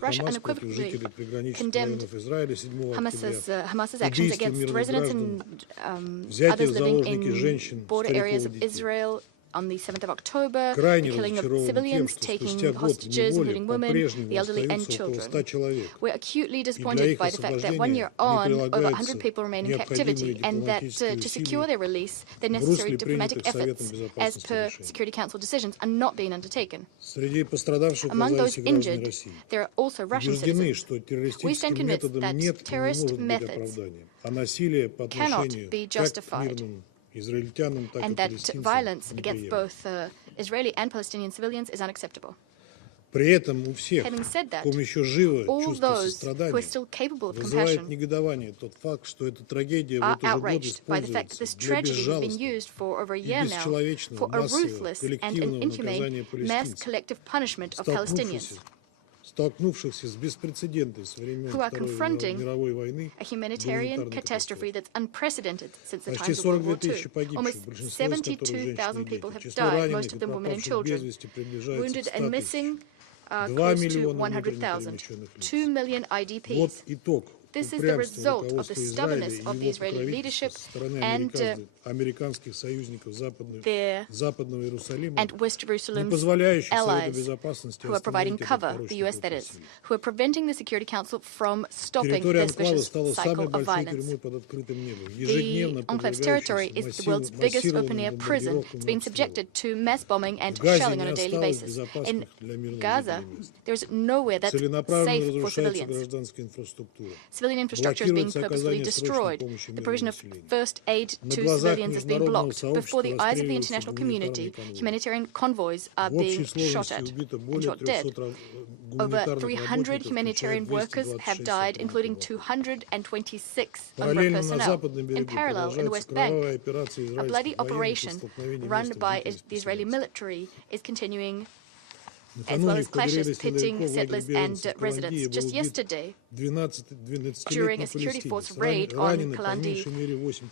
Russia unequivocally condemned Hamas's actions against residents and others living in border areas of Israel on the 7th of October, the killing of civilians, taking hostages, including women, the elderly, and children. We're acutely disappointed by the fact that 1 year on, over 100 people remain in captivity, and that to secure their release, the necessary diplomatic efforts, as per Security Council decisions, are not being undertaken. Among those injured, there are also Russian citizens. We stand convinced that terrorist methods cannot be justified, and that violence against both Israeli and Palestinian civilians is unacceptable. Having said that, all those who are still capable of compassion are outraged by the fact that this tragedy has been used for over a year now for a ruthless and an inhumane mass collective punishment of Palestinians, who are confronting a humanitarian catastrophe that's unprecedented since the times of World War II. Almost 72,000 people have died, most of them women and children. Wounded and missing close to 100,000. 2 million IDPs. This is the result of the stubbornness of the Israeli leadership and West Jerusalem's allies, who are providing cover, the U.S. that is, who are preventing the Security Council from stopping this vicious cycle of violence. The Enclave's territory is the world's biggest open-air prison. It's been subjected to mass bombing and shelling on a daily basis. In Gaza, there's nowhere that's safe for civilians. Civilian infrastructure is being purposefully destroyed. The provision of first aid to civilians is being blocked. Before the eyes of the international community, humanitarian convoys are being shot at and shot dead. Over 300 humanitarian workers have died, including 226 UNRWA personnel. In parallel, in the West Bank, a bloody operation run by the Israeli military is continuing, as well as clashes pitting settlers and residents. Just yesterday, during a security force raid on Kalandi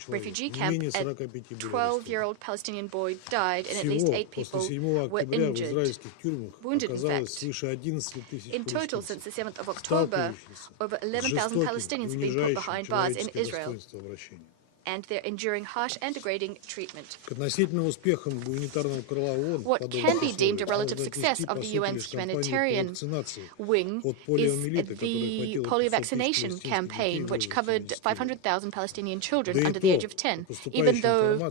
refugee camp, a 12-year-old Palestinian boy died and at least 8 people were injured, wounded in fact. In total, since the 7th of October, over 11,000 Palestinians have been put behind bars in Israel, and they're enduring harsh and degrading treatment. What can be deemed a relative success of the UN's humanitarian wing is the polio vaccination campaign, which covered 500,000 Palestinian children under the age of 10, even though,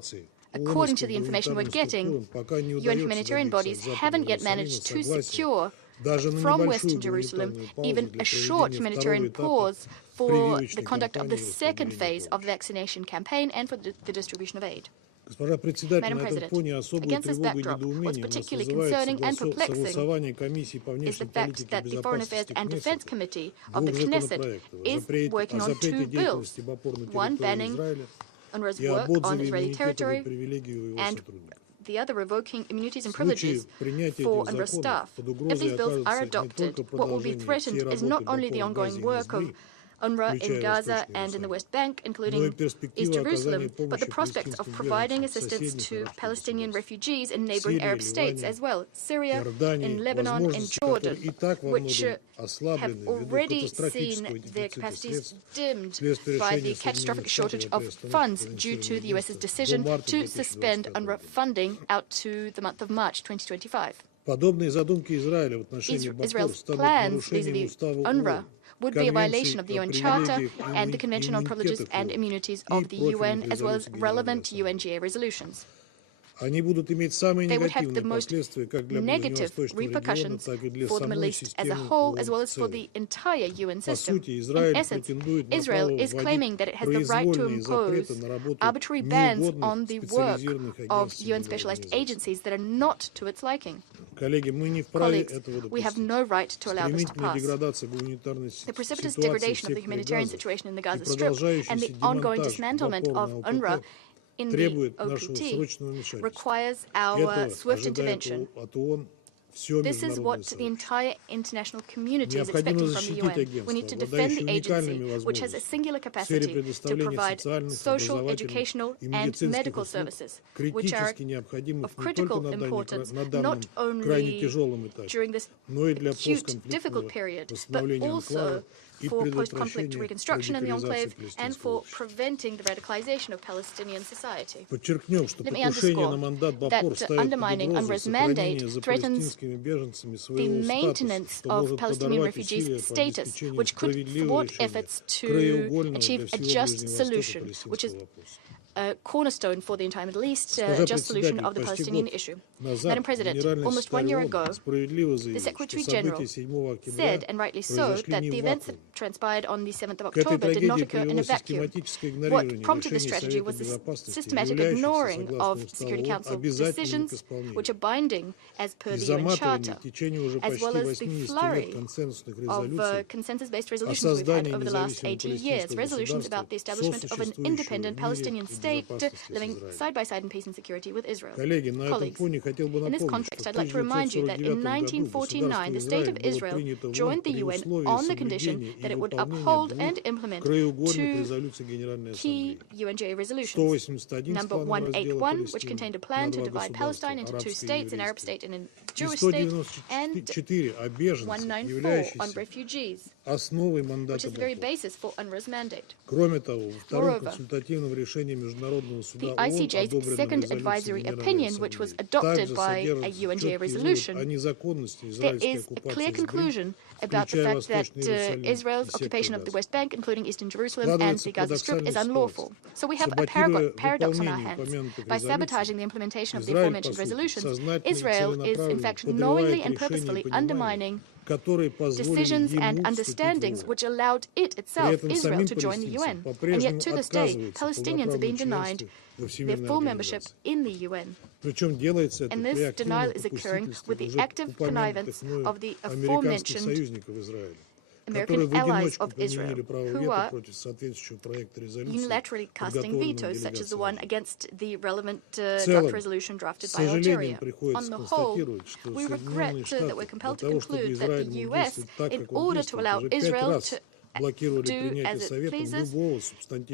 according to the information we're getting, UN humanitarian bodies haven't yet managed to secure from Western Jerusalem even a short humanitarian pause for the conduct of the second phase of the vaccination campaign and for the distribution of aid. Madam President, against this backdrop, what's particularly concerning and perplexing is the fact that the Foreign Affairs and Defense Committee of the Knesset is working on 2 bills, one banning UNRWA's work on Israeli territory and the other revoking immunities and privileges for UNRWA staff. If these bills are adopted, what will be threatened is not only the ongoing work of UNRWA in Gaza and in the West Bank, including East Jerusalem, but the prospects of providing assistance to Palestinian refugees in neighboring Arab states as well, Syria, in Lebanon, and Jordan, which have already seen their capacities dimmed by the catastrophic shortage of funds due to the US's decision to suspend UNRWA funding out to the month of March 2025. Israel's plans vis-à-vis UNRWA would be a violation of the UN Charter and the Convention on Privileges and Immunities of the UN, as well as relevant UNGA resolutions. They would have the most negative repercussions for the Middle East as a whole, as well as for the entire UN system. In essence, Israel is claiming that it has the right to impose arbitrary bans on the work of UN specialized agencies that are not to its liking. Colleagues, we have no right to allow this to pass. The precipitous degradation of the humanitarian situation in the Gaza Strip and the ongoing dismantlement of UNRWA in the OPT requires our swift intervention. This is what the entire international community is expecting from the UN. We need to defend the agency, which has a singular capacity to provide social, educational, and medical services, which are of critical importance, not only during this acute, difficult period, but also for post-conflict reconstruction in the enclave and for preventing the radicalization of Palestinian society. Let me underscore that undermining UNRWA's mandate threatens the maintenance of Palestinian refugees' status, which could thwart efforts to achieve a just solution, which is a cornerstone for the entire Middle East, a just solution of the Palestinian issue. Madam President, almost 1 year ago, the Secretary General said, and rightly so, that the events that transpired on the 7th of October did not occur in a vacuum. What prompted this strategy was the systematic ignoring of Security Council decisions, which are binding as per the UN Charter, as well as the flurry of consensus-based resolutions we've had over the last 80 years, resolutions about the establishment of an independent Palestinian state living side by side in peace and security with Israel. Colleagues, in this context, I'd like to remind you that in 1949, the State of Israel joined the UN on the condition that it would uphold and implement two key UNGA resolutions. Number 181, which contained a plan to divide Palestine into two states, an Arab state and a Jewish state, and 194 on refugees, which is the very basis for UNRWA's mandate. Moreover, the ICJ's second advisory opinion, which was adopted by a UNGA resolution, there is a clear conclusion about the fact that Israel's occupation of the West Bank, including Eastern Jerusalem and the Gaza Strip, is unlawful. So we have a paradox on our hands. By sabotaging the implementation of the aforementioned resolutions, Israel is, in fact, knowingly and purposefully undermining decisions and understandings which allowed it itself, Israel, to join the UN. And yet, to this day, Palestinians are being denied their full membership in the UN. And this denial is occurring with the active connivance of the aforementioned American allies of Israel, who are unilaterally casting vetoes, such as the one against the relevant draft resolution drafted by Algeria. On the whole, we regret that we're compelled to conclude that the U.S., in order to allow Israel to do as it pleases,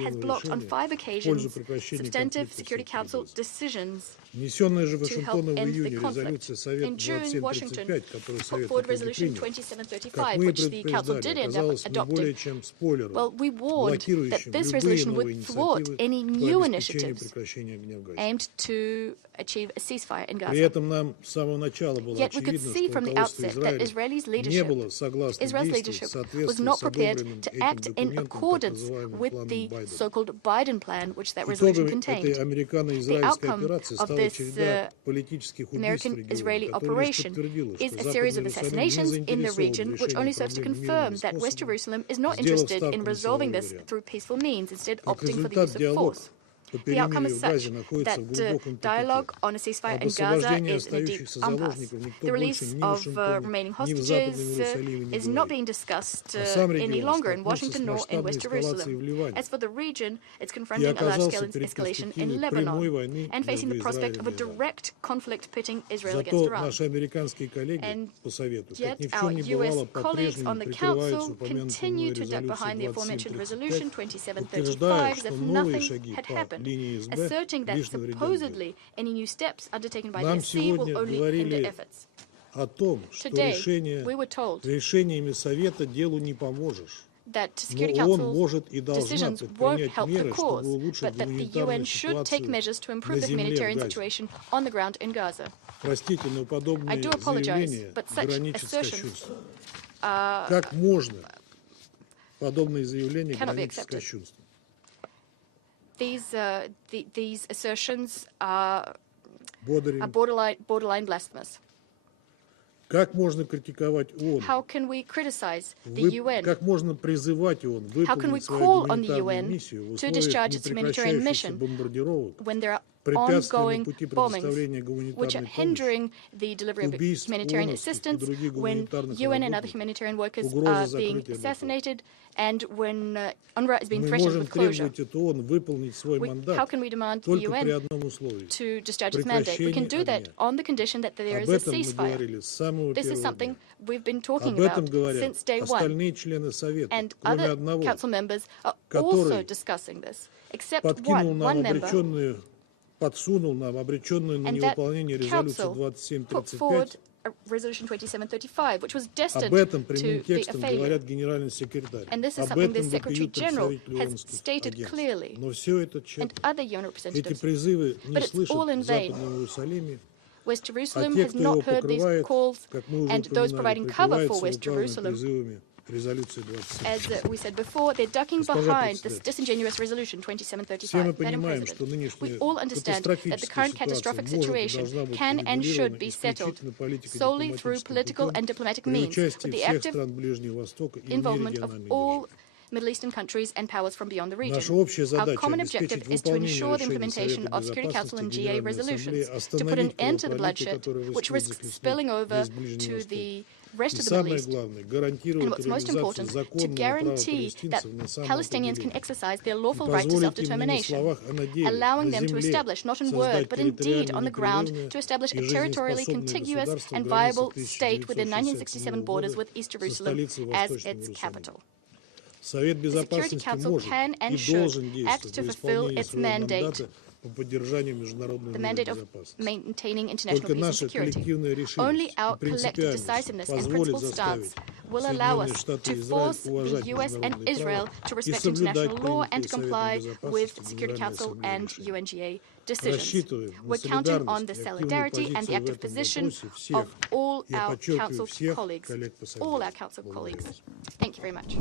has blocked on 5 occasions substantive Security Council decisions to help end the conflict. In June, Washington put forward Resolution 2735, which the Council did end up adopting. Well, we warned that this resolution would thwart any new initiatives aimed to achieve a ceasefire in Gaza. Yet we could see from the outset that Israel's leadership was not prepared to act in accordance with the so-called Biden plan, which that resolution contained. The outcome of this American-Israeli operation is a series of assassinations in the region, which only serves to confirm that West Jerusalem is not interested in resolving this through peaceful means, instead opting for the use of force. The outcome is such that dialogue on a ceasefire in Gaza is in a deep impasse. The release of remaining hostages is not being discussed any longer in Washington nor in West Jerusalem. As for the region, it's confronting a large-scale escalation in Lebanon and facing the prospect of a direct conflict pitting Israel against Iran. And yet our U.S. colleagues on the Council continue to duck behind the aforementioned Resolution 2735 as if nothing had happened, asserting that supposedly any new steps undertaken by the SC will only hinder efforts. Today, we were told that Security Council decisions won't help the cause, but that the UN should take measures to improve the humanitarian situation on the ground in Gaza. I do apologize, but such assertions cannot be accepted. These assertions are borderline blasphemous. How can we criticize the UN? How can we call on the UN to discharge its humanitarian mission when there are ongoing bombings, which are hindering the delivery of humanitarian assistance, when UN and other humanitarian workers are being assassinated, and when UNRWA is being threatened with closure. How can we demand the UN to discharge its mandate? We can do that on the condition that there is a ceasefire. This is something we've been talking about since day one. And other council members are also discussing this, except one member. And that council put forward a resolution 2735, which was destined to be a failure. And this is something the Secretary General has stated clearly, and other UN representatives. But it's all in vain. West Jerusalem has not heard these calls, and those providing cover for West Jerusalem, as we said before, they're ducking behind this disingenuous resolution 2735. Madam President, we all understand that the current catastrophic situation can and should be settled solely through political and diplomatic means, with the active involvement of all Middle Eastern countries and powers from beyond the region. Our common objective is to ensure the implementation of Security Council and GA resolutions, to put an end to the bloodshed, which risks spilling over to the rest of the Middle East. And what's most important, to guarantee that Palestinians can exercise their lawful right to self-determination, allowing them to establish, not in word, but in deed on the ground, to establish a territorially contiguous and viable state within 1967 borders with East Jerusalem as its capital. The Security Council can and should act to fulfill its mandate, the mandate of maintaining international peace and security. Only our collective decisiveness and principled stance will allow us to force the US and Israel to respect international law and to comply with Security Council and UNGA decisions. We're counting on the solidarity and the active position of all our Council colleagues. All our Council colleagues. Thank you very much.